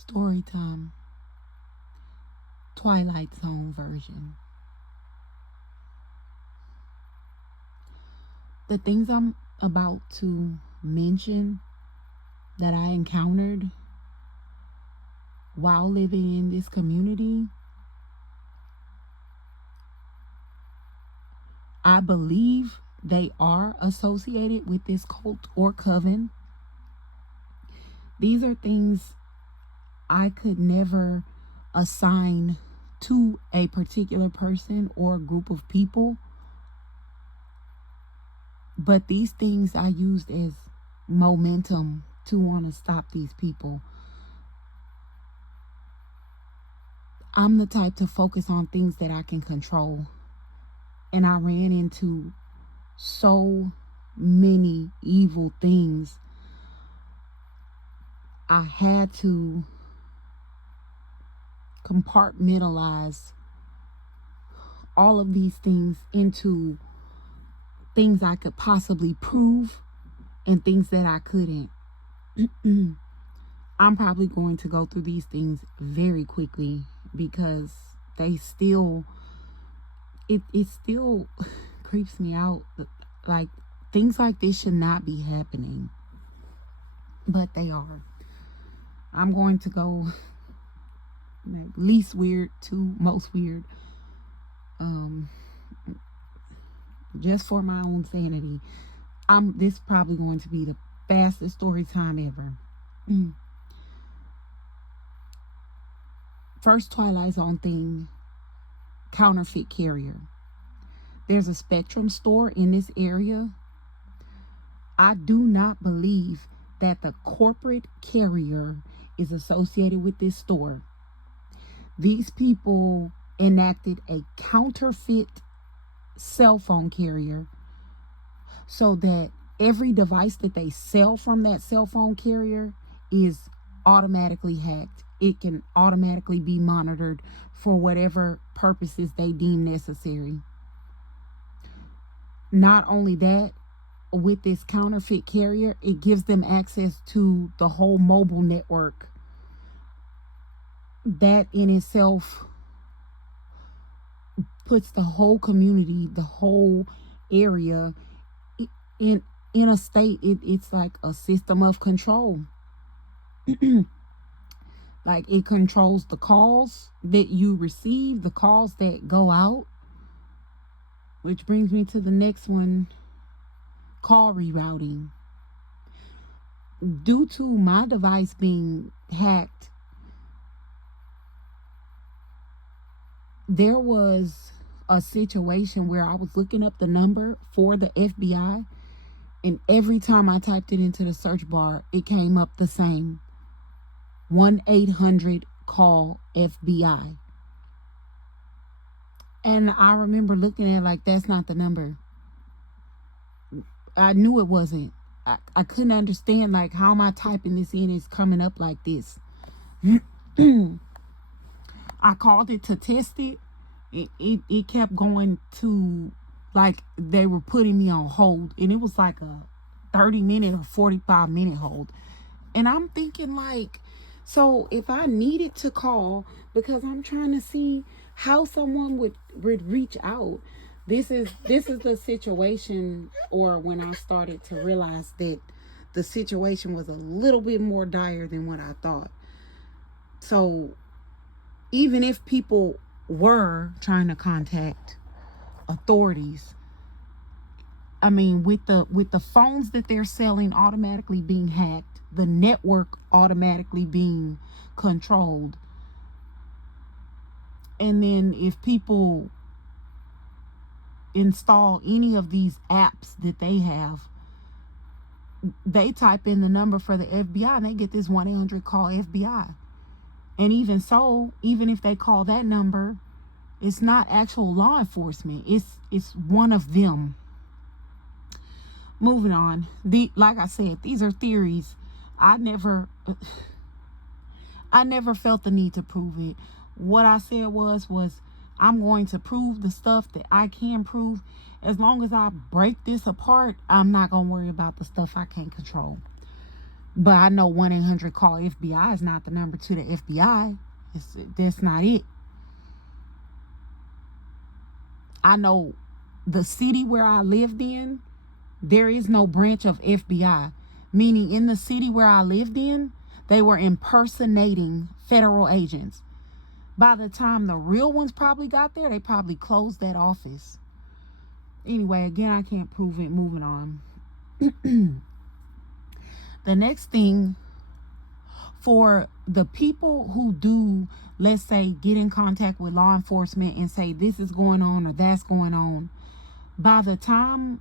Story time. Twilight Zone version. The things I'm about to mention that I encountered while living in this community, I believe they are associated with this cult or coven. These are things I could never assign to a particular person or group of people, but these things I used as momentum to want to stop these people. I'm the type to focus on things that I can control, and I ran into so many evil things. I had to compartmentalize all of these things into things I could possibly prove and things that I couldn't. I'm probably going to go through these things very quickly because they still, it still creeps me out. Like, things like this should not be happening, but they are. I'm going to go least weird to most weird, just for my own sanity. This is probably going to be the fastest story time ever. First Twilight Zone thing, counterfeit carrier. There's a Spectrum store in this area. I do not believe that the corporate carrier is associated with this store. These people enacted a counterfeit cell phone carrier so that every device that they sell from that cell phone carrier is automatically hacked. It can automatically be monitored for whatever purposes they deem necessary. Not only that, with this counterfeit carrier, it gives them access to the whole mobile network. That in itself puts the whole community, the whole area in a state. It's like a system of control. Like, it controls the calls that you receive, the calls that go out, which brings me to the next one, call rerouting. Due to my device being hacked, there was a situation where I was looking up the number for the FBI, and every time I typed it into the search bar, it came up the same: 1-800 call FBI. And I remember looking at it like, that's not the number. I knew it wasn't. I couldn't understand, like, how am I typing this in? It's coming up like this. I called it to test it. It kept going to, like, they were putting me on hold, and it was like a 30-minute or 45-minute hold. And I'm thinking, like, so if I needed to call because I'm trying to see how someone would reach out, this is the situation, or when I started to realize that the situation was a little bit more dire than what I thought. So even if people were trying to contact authorities, I mean, with the phones that they're selling automatically being hacked, the network automatically being controlled, and then if people install any of these apps that they have, they type in the number for the FBI and they get this 1-800 call FBI. And even so, even if they call that number, it's not actual law enforcement. It's one of them. Moving on. Like I said, these are theories. I never felt the need to prove it. What I said was I'm going to prove the stuff that I can prove. As long as I break this apart, I'm not going to worry about the stuff I can't control. But I know 1-800-CALL FBI is not the number to the FBI. That's not it. I know the city where I lived in, there is no branch of FBI. Meaning in the city where I lived in, they were impersonating federal agents. By the time the real ones probably got there, they probably closed that office. Anyway, again, I can't prove it. Moving on. The next thing, for the people who do, let's say, get in contact with law enforcement and say this is going on or that's going on, by the time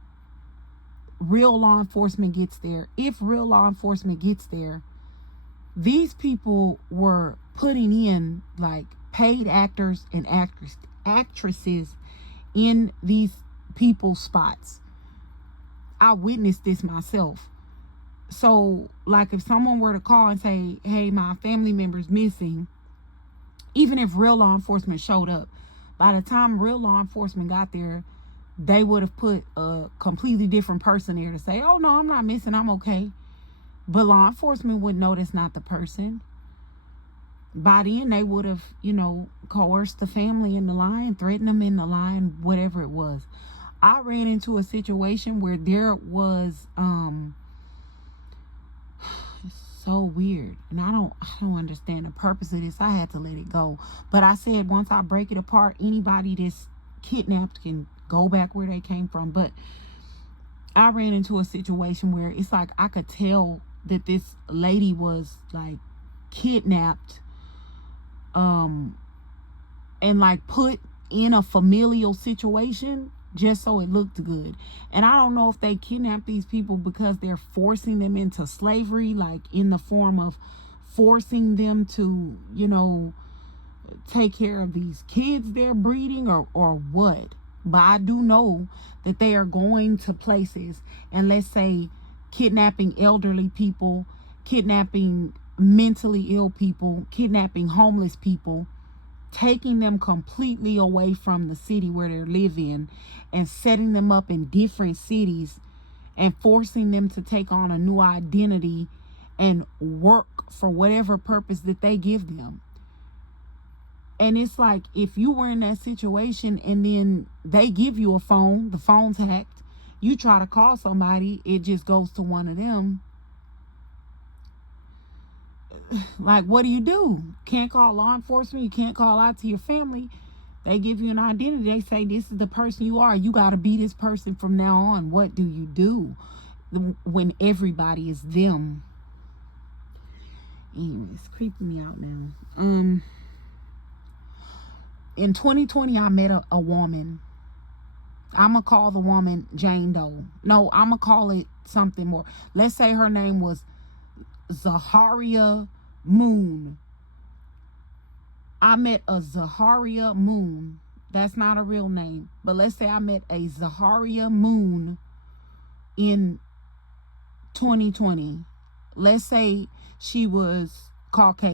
real law enforcement gets there, if real law enforcement gets there, these people were putting in like paid actors and actresses in these people's spots. I witnessed this myself. So like if someone were to call and say, hey, my family member's missing, even if real law enforcement showed up, by the time real law enforcement got there, they would have put a completely different person there to say, oh no, I'm not missing, I'm okay. But law enforcement would know that's not the person. By then they would have, coerced the family in the line, threatened them in the line, whatever it was. I ran into a situation where there was it's so weird, and I don't understand the purpose of this. I had to let it go. But I said once I break it apart, anybody that's kidnapped can go back where they came from. But I ran into a situation where it's like I could tell that this lady was like kidnapped and like put in a familial situation just so it looked good. And I don't know if they kidnap these people because they're forcing them into slavery, like in the form of forcing them to, take care of these kids they're breeding, or what. But I do know that they are going to places and, let's say, kidnapping elderly people, kidnapping mentally ill people, kidnapping homeless people, taking them completely away from the city where they live in and setting them up in different cities and forcing them to take on a new identity and work for whatever purpose that they give them. And it's like, if you were in that situation and then they give you a phone, the phone's hacked, you try to call somebody, it just goes to one of them. Like, what do? Can't call law enforcement. You can't call out to your family. They give you an identity. They say, this is the person you are. You got to be this person from now on. What do you do when everybody is them? Anyway, it's creeping me out now. In 2020, I met a woman. I'm going to call the woman Jane Doe. No, I'm going to call it something more. Let's say her name was Zaharia Moon. I met a Zaharia Moon. That's not a real name. But let's say I met a Zaharia Moon in 2020. Let's say she was Caucasian.